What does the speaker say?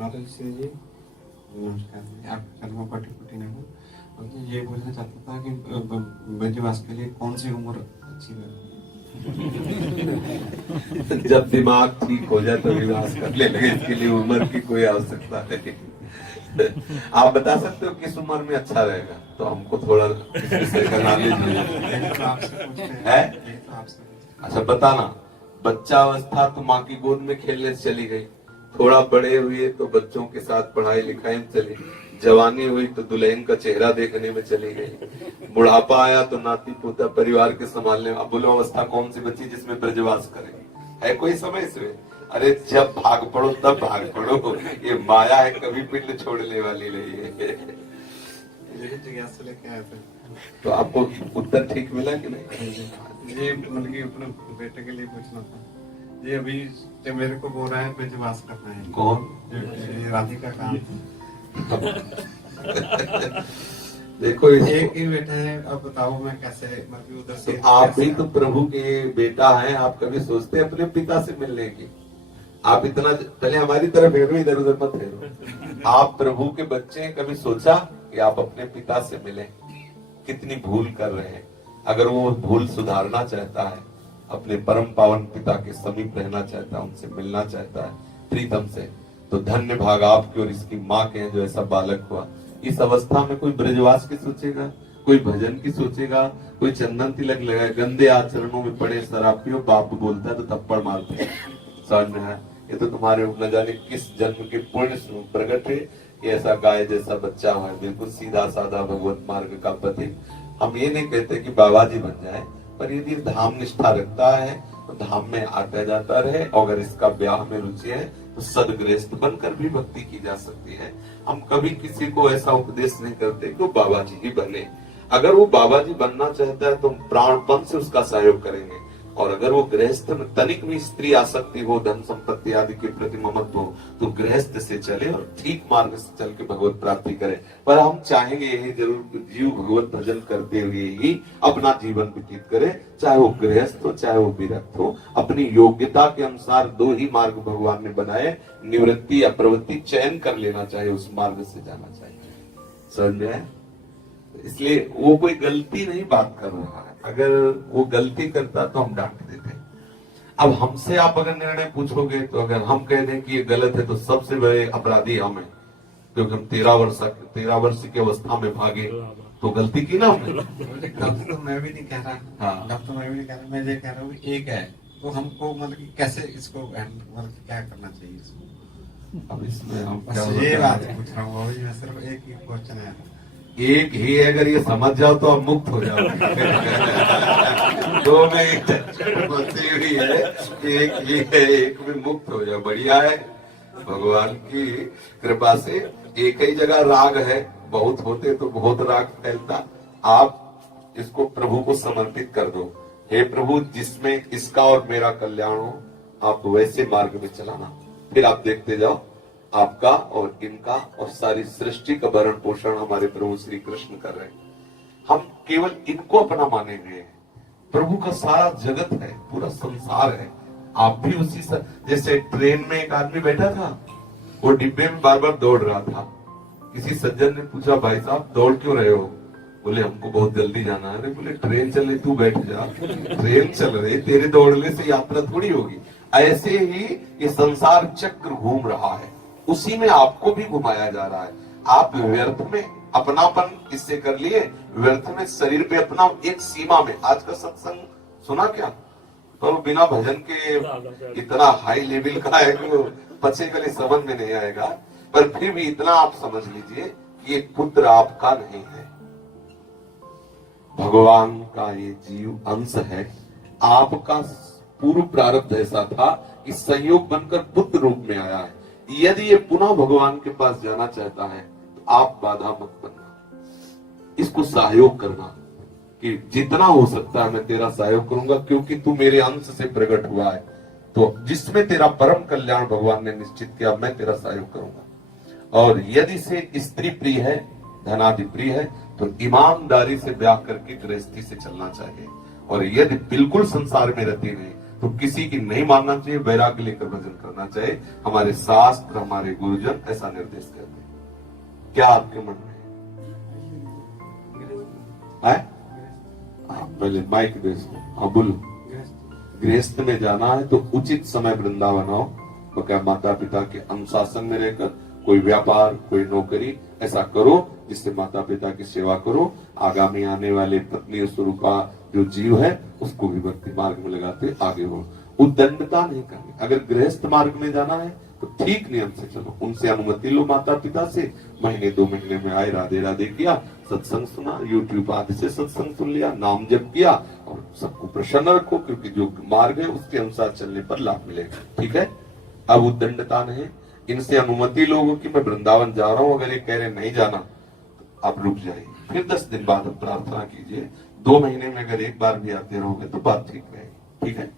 महाराज श्री जी नमस्कार जी। आपका कलमा पटी पुटी नहीं हूँ, और ये बोलना चाहता था कि ब्रजवास के लिए कौन सी उम्र अच्छी लगती है? जब दिमाग ठीक हो जाए तो विवास करने लगे, इसके लिए उम्र की कोई आवश्यकता नहीं। आप बता सकते हो किस उम्र में अच्छा रहेगा, तो हमको थोड़ा इस विषय का नॉलेज है। अच्छा बताना, बच्चा अवस्था तो माँ की गोद में खेलने से चली गई, थोड़ा बड़े हुए तो बच्चों के साथ पढ़ाई लिखाई में चली, जवानी हुई तो दुल्हन का चेहरा देखने में चली गई, बुढ़ापा आया तो नाती पोता परिवार के संभालने। अब बोलो अवस्था कौन सी बची जिसमें ब्रजवास करे? है कोई समय इसमें? अरे जब भाग पड़ो तब भाग पड़ो, ये माया है, कभी पिंड छोड़ने वाली नहीं है। जिज्ञासा लेके आए थे, तो आपको उत्तर ठीक मिला कि नहीं? ये मतलब कि अपने बेटे के लिए पूछना था। ये अभी जब मेरे को बोल रहा है ब्रजवास करना है। कौन? ये राधिका का देखो एक ही बेटा है, अब बताओ मैं कैसे मतलब उधर से। तो आप भी तो प्रभु के बेटा हैं, आप कभी सोचते हैं अपने पिता से मिलने की? आप इतना पहले हमारी तरफ फेरो, इधर उधर मत फेरो। आप प्रभु के बच्चे हैं, कभी सोचा कि आप अपने पिता से मिलें? कितनी भूल कर रहे हैं। अगर वो भूल सुधारना चाहता है, अपने परम पावन पिता के समीप रहना चाहता है, उनसे मिलना चाहता है प्रीतम से, तो धन्य भाग आपके और इसकी माँ के हैं जो ऐसा बालक हुआ। इस अवस्था में कोई ब्रजवास की सोचेगा, कोई भजन की सोचेगा, कोई चंदन तिलक लगाए, गंदे आचरणों में पड़े शराबियों, बाप बोलता है तो थप्पड़ मारते हैं। समझ में है? ये तो तुम्हारे न जाने किस जन्म के पुण्य प्रकट है कि ऐसा गाय जैसा बच्चा हुआ है, बिल्कुल सीधा साधा भगवत मार्ग का पति। हम ये नहीं कहते कि बाबा जी बन जाए, पर यदि धाम निष्ठा रखता है तो धाम में आता जाता रहे, और अगर इसका ब्याह में रुचि है तो सदगृहस्थ बनकर भी भक्ति की जा सकती है। हम कभी किसी को ऐसा उपदेश नहीं करते कि वो बाबा जी ही बने। अगर वो बाबा जी बनना चाहता है तो हम प्राणपण से उसका सहयोग करेंगे, और अगर वो गृहस्थ में तनिक भी स्त्री आसक्ति हो, धन संपत्ति आदि के प्रति ममत्व हो, तो गृहस्थ से चले और ठीक मार्ग से चल के भगवत प्राप्ति करे। पर हम चाहेंगे यही जरूर जीव भगवत भजन करते हुए ही अपना जीवन व्यतीत करे, चाहे वो गृहस्थ हो चाहे वो विरक्त हो। अपनी योग्यता के अनुसार दो ही मार्ग भगवान ने बनाए, निवृत्ति या प्रवृत्ति चयन कर लेना चाहिए, उस मार्ग से जाना चाहिए। समझ में आया? इसलिए वो कोई गलती नहीं बात कर रहा है, अगर वो गलती करता तो हम डांट देते। अब हमसे आप अगर निर्णय पूछोगे तो अगर हम कह दें कि ये गलत है तो सबसे बड़े अपराधी हम हैं, क्योंकि हम 13 वर्ष की अवस्था में भागे तो गलती की ना हमने। डॉक्टर तो मैं भी नहीं कह रहा, हाँ। डॉक्टर मैं भी नहीं कह रहा, मैं ये कह रहा हूँ एक है तो हमको मतलब कि कैसे इसको मतलब क्या करना चाहिए इसको। अब इसमें हम बस ये बात पूछ रहा हूँ, अभी मैं सिर्फ एक ही क्वेश्चन है। एक ही है, अगर ये समझ जाओ तो आप मुक्त हो जाओगे। दो में एक बसी हुई है, एक ही है, एक में मुक्त हो जाओ। बढ़िया है, भगवान की कृपा से एक ही जगह राग है, बहुत होते तो बहुत राग फैलता। आप इसको प्रभु को समर्पित कर दो, हे प्रभु जिसमें इसका और मेरा कल्याण हो, आप वैसे मार्ग में चलाना। फिर आप देखते जाओ, आपका और इनका और सारी सृष्टि का भरण पोषण हमारे प्रभु श्री कृष्ण कर रहे हैं। हम केवल इनको अपना माने हुए हैं, प्रभु का सारा जगत है, पूरा संसार है। आप भी उसी जैसे ट्रेन में एक आदमी बैठा था, वो डिब्बे में बार बार दौड़ रहा था। किसी सज्जन ने पूछा, भाई साहब दौड़ क्यों रहे हो? बोले हमको बहुत जल्दी जाना है। बोले ट्रेन चले, तू बैठ जा, ट्रेन चल रही, तेरे दौड़ने से यात्रा थोड़ी होगी। ऐसे ही ये संसार चक्र घूम रहा है, उसी में आपको भी घुमाया जा रहा है। आप व्यर्थ में अपनापन इससे कर लिए, व्यर्थ में शरीर पे अपना एक सीमा में। आज का सत्संग सुना क्या? तो बिना भजन के इतना हाई लेवल का है कि वो बच्चे के लिए समझ में नहीं आएगा, पर फिर भी इतना आप समझ लीजिए कि ये पुत्र आपका नहीं है, भगवान का ये जीव अंश है। आपका पूर्व प्रारब्ध ऐसा था कि संयोग बनकर पुत्र रूप में आया है। यदि ये पुनः भगवान के पास जाना चाहता है तो आप बाधा मत बनना, इसको सहयोग करना कि जितना हो सकता है मैं तेरा सहयोग करूंगा, क्योंकि तू मेरे अंश से प्रकट हुआ है। तो जिसमें तेरा परम कल्याण भगवान ने निश्चित किया, मैं तेरा सहयोग करूंगा। और यदि से स्त्री प्रिय है, धनादि प्रिय है, तो ईमानदारी से ब्याह करके गृहस्थी से चलना चाहिए। और यदि बिल्कुल संसार में रहती नहीं तो किसी की नहीं मानना चाहिए, वैराग्य लेकर भजन करना चाहिए। हमारे शास्त्र, हमारे गुरुजन ऐसा निर्देश करते हैं। क्या आपके मन में है? हाँ, पहले माइक दे इसको। हाँ बोलो। गृहस्थ में जाना है तो उचित समय वृंदावन आओ, तो क्या माता पिता के अनुशासन में रहकर कोई व्यापार, कोई नौकरी ऐसा करो जिससे माता पिता की सेवा करो। आगामी आने वाले पत्नी स्वरूपा जो जीव है उसको भी भक्ति मार्ग में लगाते आगे हो। उद्दंडता नहीं करनी। अगर गृहस्थ मार्ग में जाना है तो ठीक नियम से चलो, उनसे अनुमति लो माता पिता से। महीने 2 महीने में आए, राधे राधे किया, सत्संग सुना, यूट्यूब आदि से सत्संग सुन लिया, नाम जप किया और सबको प्रसन्न रखो, क्योंकि जो मार्ग है उसके अनुसार चलने पर लाभ मिलेगा। ठीक है। अब उद्दंडता नहीं, इनसे अनुमति लोगों की मैं वृंदावन जा रहा हूं, अगर ये कह रहे नहीं जाना तो आप रुक जाइए, फिर 10 दिन बाद प्रार्थना कीजिए। 2 महीने में अगर एक बार भी आते रहोगे तो बात ठीक रहेगी। ठीक है।